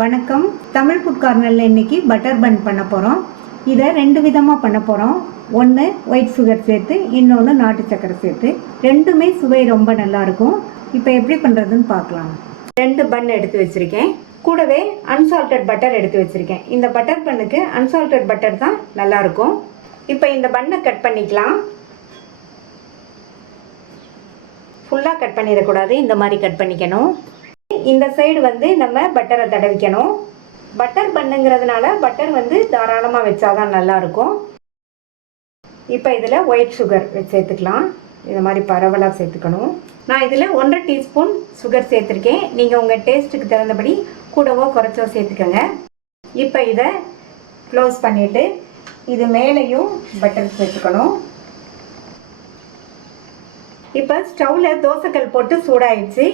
வணக்கம். தமிழ் ஃபுட் கார்னரில் இன்றைக்கி பட்டர் பன் பண்ண போகிறோம். இதை 2 விதமாக பண்ண போகிறோம். ஒன்று ஒயிட் சுகர் சேர்த்து, இன்னொன்று நாட்டு சக்கரை சேர்த்து. ரெண்டுமே சுவை ரொம்ப நல்லாயிருக்கும். இப்போ எப்படி பண்ணுறதுன்னு பார்க்கலாம். 2 பன் எடுத்து வச்சுருக்கேன். கூடவே அன்சால்டட் பட்டர் எடுத்து வச்சுருக்கேன். இந்த பட்டர் பன்னுக்கு அன்சால்டட் பட்டர் தான் நல்லாயிருக்கும். இப்போ இந்த பன்னை கட் பண்ணிக்கலாம். ஃபுல்லாக கட் பண்ணிடக்கூடாது, இந்த மாதிரி கட் பண்ணிக்கணும். இந்த சைடு நம்ம பட்டரை தடவிக்கணும். பட்டர் பண்ணுங்கிறதுனால பட்டர் தாராளமாக வச்சாதான் நல்லாயிருக்கும். இப்போ இதில் ஒயிட் சுகர் சேர்த்துக்கலாம். இந்த மாதிரி பரவலாக சேர்த்துக்கணும். நான் இதில் 1.5 டீஸ்பூன் சுகர் சேர்த்துருக்கேன். நீங்கள் உங்கள் டேஸ்ட்டுக்கு தகுந்தபடி கூடவோ குறைச்சோ சேர்த்துக்கோங்க. இப்போ இதை க்ளோஸ் பண்ணிவிட்டு இது மேலேயும் பட்டர் சேர்த்துக்கணும். இப்போ ஸ்டவ்வில் தோசைக்கல் போட்டு சூடாயிடுச்சு.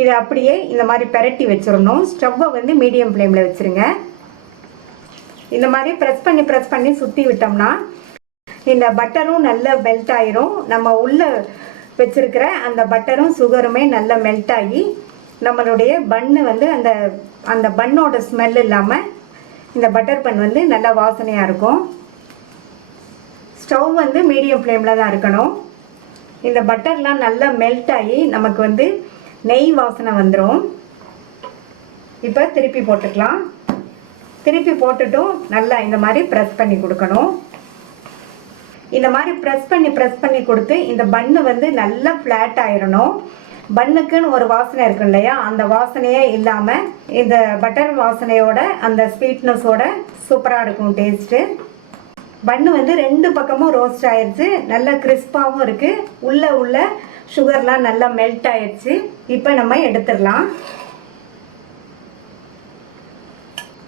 இதை அப்படியே இந்த மாதிரி பெரட்டி வச்சிடணும். ஸ்டவ்வை மீடியம் ஃப்ளேமில் வச்சுருங்க. இந்த மாதிரி ப்ரெஸ் பண்ணி சுற்றி விட்டோம்னா இந்த பட்டரும் நல்லா மெல்ட் ஆயிரும். நம்ம உள்ளே வச்சுருக்கிற அந்த பட்டரும் சுகருமே நல்லா மெல்ட் ஆகி நம்மளுடைய பன்னு அந்த அந்த பன்னோட ஸ்மெல் இல்லாமல் இந்த பட்டர் பன் நல்லா வாசனையாக இருக்கும். ஸ்டவ் மீடியம் ஃப்ளேமில் தான் இருக்கணும். இந்த பட்டர்லாம் நல்லா மெல்ட் ஆகி நமக்கு நெய் வாசனை வந்துடும். இப்போ திருப்பி போட்டுக்கலாம். திருப்பி போட்டுட்டும் நல்லா இந்த மாதிரி ப்ரெஸ் பண்ணி கொடுக்கணும். இந்த மாதிரி ப்ரெஸ் பண்ணி கொடுத்து இந்த பன்னு நல்லா ஃப்ளாட் ஆயிடணும். பன்னுக்குன்னு ஒரு வாசனை இருக்கும் இல்லையா, அந்த வாசனையே இல்லாமல் இந்த பட்டர் வாசனையோட அந்த ஸ்வீட்னஸோட சூப்பராக இருக்கும் டேஸ்ட்டு. பன்னு 2 பக்கமும் ரோஸ்ட் ஆயிடுச்சு. நல்லா கிறிஸ்பாகவும் இருக்குது. உள்ள சுகர்லாம் நல்லா மெல்ட் ஆயிடுச்சு. இப்போ நம்ம எடுத்துடலாம்.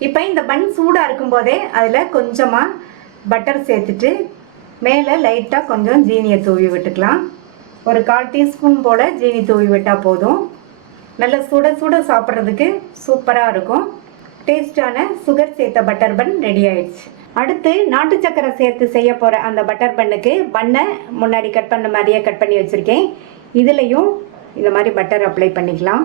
இப்போ இந்த பன் சூடாக இருக்கும்போதே அதில் கொஞ்சமாக பட்டர் சேர்த்துட்டு மேலே லைட்டாக கொஞ்சம் ஜீனியை தூவி விட்டுக்கலாம். ஒரு 1/4 டீஸ்பூன் போல் ஜீனி தூவி விட்டால் போதும். நல்லா சுட சாப்பிட்றதுக்கு சூப்பராக இருக்கும். டேஸ்டான சுகர் சேர்த்த பட்டர் பன் ரெடி ஆயிடுச்சு. அடுத்து நாட்டு சக்கரை சேர்த்து செய்ய போகிற அந்த பட்டர் பன்னுக்கு பன்னை முன்னாடி கட் பண்ண மாதிரியே கட் பண்ணி வச்சுருக்கேன். இதுலேயும் இந்த மாதிரி பட்டர் அப்ளை பண்ணிக்கலாம்.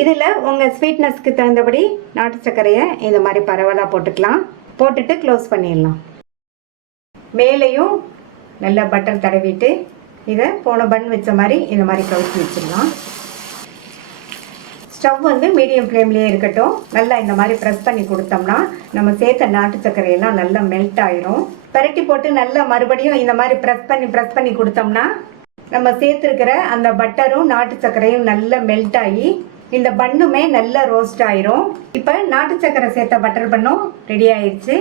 இதில் உங்கள் ஸ்வீட்னஸ்க்கு தகுந்தபடி நாட்டு சர்க்கரையை இந்த மாதிரி பரவலாக போட்டுக்கலாம். போட்டுட்டு க்ளோஸ் பண்ணிடலாம். மேலேயும் நல்லா பட்டர் தடவிட்டு இதை போன பன் வச்ச மாதிரி இந்த மாதிரி கவுத்தி வச்சிடலாம். ஸ்டவ் மீடியம் ஃப்ளேம்லேயே இருக்கட்டும். நல்லா இந்த மாதிரி ப்ரெஸ் பண்ணி கொடுத்தோம்னா நம்ம சேர்த்த நாட்டு சர்க்கரையெல்லாம் நல்லா மெல்ட் ஆயிரும். பரட்டி போட்டு நல்லா மறுபடியும் இந்த மாதிரி ப்ரெஸ் பண்ணி கொடுத்தோம்னா நம்ம சேர்த்துருக்கிற அந்த பட்டரும் நாட்டு சர்க்கரையும் நல்லா மெல்ட் ஆகி இந்த பன்னுமே நல்லா ரோஸ்ட் ஆயிரும். இப்போ நாட்டு சர்க்கரை சேர்த்த பட்டர் பன்னும் ரெடி ஆயிடுச்சு.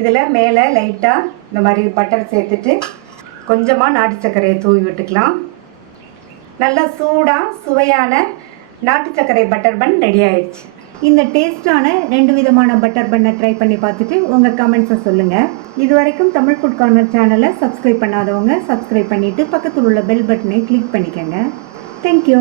இதில் மேலே லைட்டாக இந்த மாதிரி பட்டர் சேர்த்துட்டு கொஞ்சமாக நாட்டு சர்க்கரையை தூவி விட்டுக்கலாம். நல்லா சூடாக சுவையான நாட்டு சர்க்கரை பட்டர் பன் ரெடி ஆயிடுச்சு. இந்த டேஸ்டான 2 விதமான பட்டர் பன்னை ட்ரை பண்ணி பார்த்துட்டு உங்கள் கமெண்ட்ஸை சொல்லுங்கள். இது வரைக்கும் தமிழ் ஃபுட் கார்னர் சேனலை சப்ஸ்கிரைப் பண்ணாதவங்க சப்ஸ்கிரைப் பண்ணிவிட்டு பக்கத்தில் உள்ள பெல் பட்டனை கிளிக் பண்ணிக்கோங்க. தேங்க்யூ.